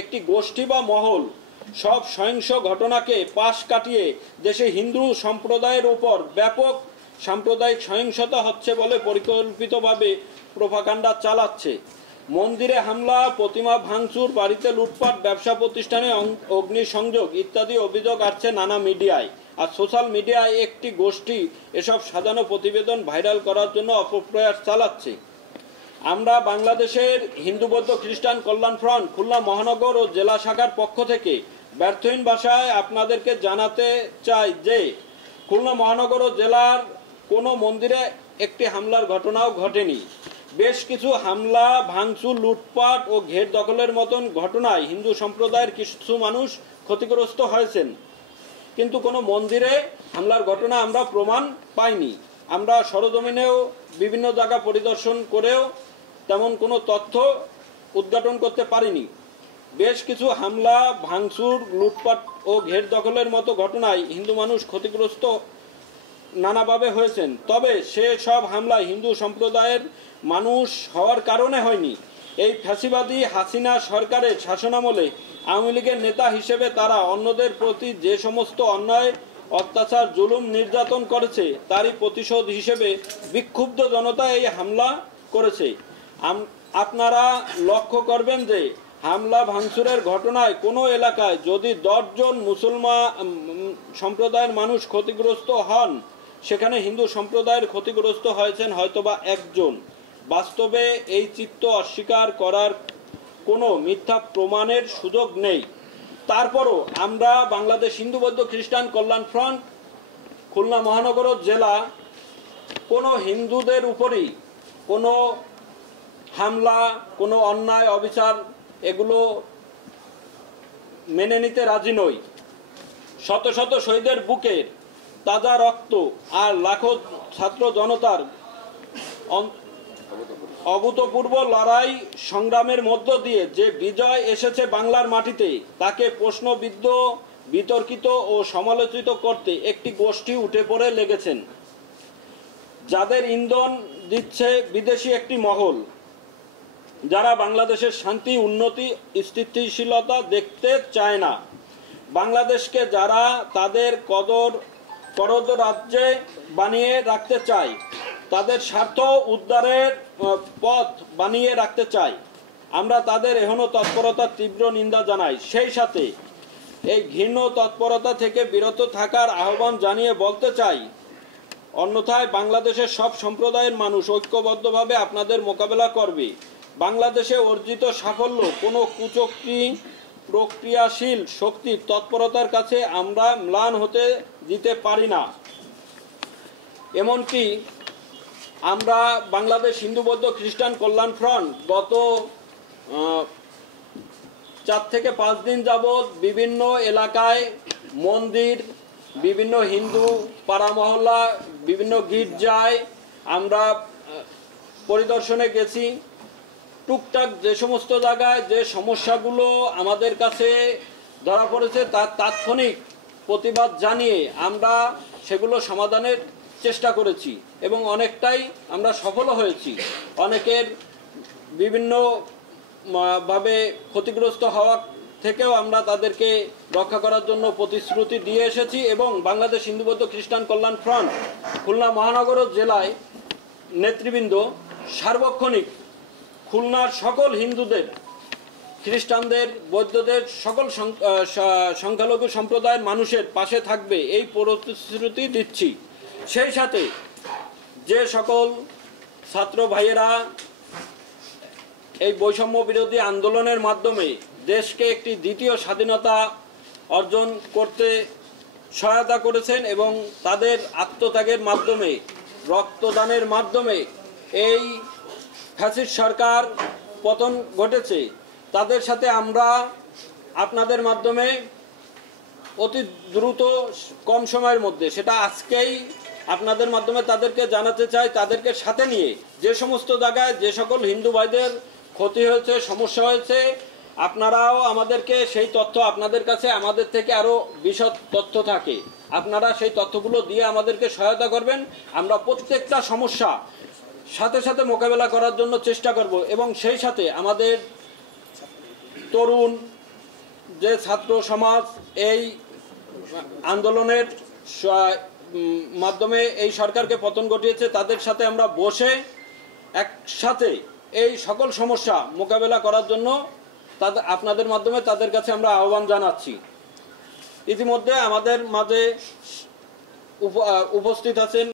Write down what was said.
একটি গোষ্ঠী বা মহল সব সহিংস ঘটনাকে পাশ কাটিয়ে দেশে হিন্দু সম্প্রদায়ের উপর ব্যাপক সাম্প্রদায়িক সহিংসতা হচ্ছে বলে পরিকল্পিতভাবে প্রোপাগান্ডা চালাচ্ছে। মন্দিরে হামলা, প্রতিমা ভাঙচুর, বাড়িতে লুটপাট, ব্যবসা প্রতিষ্ঠানে অগ্নিসংযোগ ইত্যাদি অভিযোগ আসছে নানা মিডিয়ায়। আর সোশ্যাল মিডিয়ায় একটি গোষ্ঠী এসব সাজানো প্রতিবেদন ভাইরাল করার জন্য অপপ্রয়াস চালাচ্ছে। আমরা বাংলাদেশের হিন্দু বৌদ্ধ খ্রিস্টান কল্যাণ ফ্রন্ট খুলনা মহানগর ও জেলা শাখার পক্ষ থেকে ব্যর্থহীন ভাষায় আপনাদেরকে জানাতে চাই যে খুলনা মহানগর ও জেলার কোনো মন্দিরে একটি হামলার ঘটনাও ঘটেনি। বেশ কিছু হামলা, ভাঙচুর, লুটপাট ও ঘের দখলের মতন ঘটনায় হিন্দু সম্প্রদায়ের কিছু মানুষ ক্ষতিগ্রস্ত হয়েছেন, কিন্তু কোনো মন্দিরে হামলার ঘটনা আমরা প্রমাণ পাইনি। আমরা সরজমিনেও বিভিন্ন জায়গা পরিদর্শন করেও তেমন কোনো তথ্য উদ্ঘাটন করতে পারিনি। বেশ কিছু হামলা, ভাঙচুর, লুটপাট ও ঘের দখলের মতো ঘটনায় হিন্দু মানুষ ক্ষতিগ্রস্ত নানাভাবে হয়েছেন, তবে সে সব হামলা হিন্দু সম্প্রদায়ের মানুষ হওয়ার কারণে হয়নি। এই ফ্যাসিবাদী হাসিনা সরকারের শাসনামলে আওয়ামী লীগের নেতা হিসেবে তারা অন্যদের প্রতি যে সমস্ত অন্যায়, অত্যাচার, জুলুম, নির্যাতন করেছে তারই প্রতিশোধ হিসেবে বিক্ষুব্ধ জনতা এই হামলা করেছে। আপনারা লক্ষ্য করবেন যে হামলা ভাঙচুরের ঘটনায় কোনো এলাকায় যদি 10 জন মুসলমান সম্প্রদায়ের মানুষ ক্ষতিগ্রস্ত হন, সেখানে হিন্দু সম্প্রদায়ের ক্ষতিগ্রস্ত হয়েছেন হয়তোবা 1 জন। বাস্তবে এই চিত্র অস্বীকার করার কোনো মিথ্যা প্রমাণের সুযোগ নেই। তারপরও আমরা বাংলাদেশ হিন্দু বৌদ্ধ খ্রিস্টান কল্যাণ ফ্রন্ট খুলনা মহানগর জেলা কোনো হিন্দুদের উপরই কোনো হামলা, কোনো অন্যায়, অবিচার এগুলো মেনে নিতে রাজি নই। শত শত শহীদের বুকের তাজা রক্ত আর লাখো ছাত্র জনতার অভূতপূর্ব লড়াই সংগ্রামের মধ্য দিয়ে যে বিজয় এসেছে বাংলার মাটিতে, তাকে প্রশ্নবিদ্ধ, বিতর্কিত ও সমালোচিত করতে একটি গোষ্ঠী উঠে পড়ে লেগেছেন, যাদের ইন্ধন দিচ্ছে বিদেশি একটি মহল, যারা বাংলাদেশের শান্তি, উন্নতি, স্থিতিশীলতা দেখতে চায় না। বাংলাদেশকে যারা তাদের করদ রাজ্যে বানিয়ে রাখতে চায়, তাদের স্বার্থ উদ্ধারের পথ বানিয়ে রাখতে চায়, আমরা তাদের এখনো তৎপরতার তীব্র নিন্দা জানাই। সেই সাথে এই ঘৃণ্য তৎপরতা থেকে বিরত থাকার আহ্বান জানিয়ে বলতে চাই, অন্যথায় বাংলাদেশের সব সম্প্রদায়ের মানুষ ঐক্যবদ্ধভাবে আপনাদের মোকাবেলা করবে। বাংলাদেশে অর্জিত সাফল্য কোনো কুচক্রী প্রক্রিয়াশীল শক্তির তৎপরতার কাছে আমরা ম্লান হতে দিতে পারি না। এমনকি আমরা বাংলাদেশ হিন্দু বৌদ্ধ খ্রিস্টান কল্যাণ ফ্রন্ট গত 4 থেকে 5 দিন যাবৎ বিভিন্ন এলাকায় মন্দির, বিভিন্ন হিন্দু পাড়া মহল্লা, বিভিন্ন গির্জায় আমরা পরিদর্শনে গেছি। টুকটাক যে সমস্ত জায়গায় যে সমস্যাগুলো আমাদের কাছে ধরা পড়েছে তার তাৎক্ষণিক প্রতিবাদ জানিয়ে আমরা সেগুলো সমাধানের চেষ্টা করেছি এবং অনেকটাই আমরা সফল হয়েছি। অনেকের বিভিন্ন ভাবে ক্ষতিগ্রস্ত হওয়া থেকেও আমরা তাদেরকে রক্ষা করার জন্য প্রতিশ্রুতি দিয়ে এসেছি এবং বাংলাদেশ হিন্দু বৌদ্ধ খ্রিস্টান কল্যাণ ফ্রন্ট খুলনা মহানগর জেলায় নেতৃবৃন্দ সার্বক্ষণিক খুলনার সকল হিন্দুদের, খ্রিস্টানদের, বৌদ্ধদের, সকল সংখ্যালঘু সম্প্রদায়ের মানুষের পাশে থাকবে এই প্রতিশ্রুতি দিচ্ছি। সেই সাথে যে সকল ছাত্র ভাইয়েরা এই বৈষম্য বিরোধী আন্দোলনের মাধ্যমে দেশকে একটি দ্বিতীয় স্বাধীনতা অর্জন করতে সহায়তা করেছেন এবং তাদের আত্মত্যাগের মাধ্যমে, রক্তদানের মাধ্যমে এই ফ্যাসিস্ট সরকার পতন ঘটেছে, তাদের সাথে আমরা আপনাদের মাধ্যমে অতি দ্রুত কম সময়ের মধ্যে, সেটা আজকেই আপনাদের মাধ্যমে তাদেরকে জানাতে চাই, তাদেরকে সাথে নিয়ে যে সমস্ত জায়গায় যে সকল হিন্দু ভাইদের ক্ষতি হয়েছে, সমস্যা হয়েছে, আপনারাও আমাদেরকে সেই তথ্য, আপনাদের কাছে আমাদের থেকে আরও বিশদ তথ্য থাকে, আপনারা সেই তথ্যগুলো দিয়ে আমাদেরকে সহায়তা করবেন। আমরা প্রত্যেকটা সমস্যা সাথে সাথে মোকাবেলা করার জন্য চেষ্টা করব এবং সেই সাথে আমাদের তরুণ যে ছাত্র সমাজ এই আন্দোলনের মাধ্যমে এই সরকারকে পতন ঘটিয়েছে, তাদের সাথে আমরা বসে একসাথে এই সকল সমস্যা মোকাবেলা করার জন্য আপনাদের মাধ্যমে তাদের কাছে আমরা আহ্বান জানাচ্ছি। ইতিমধ্যে আমাদের মাঝে উপস্থিত আছেন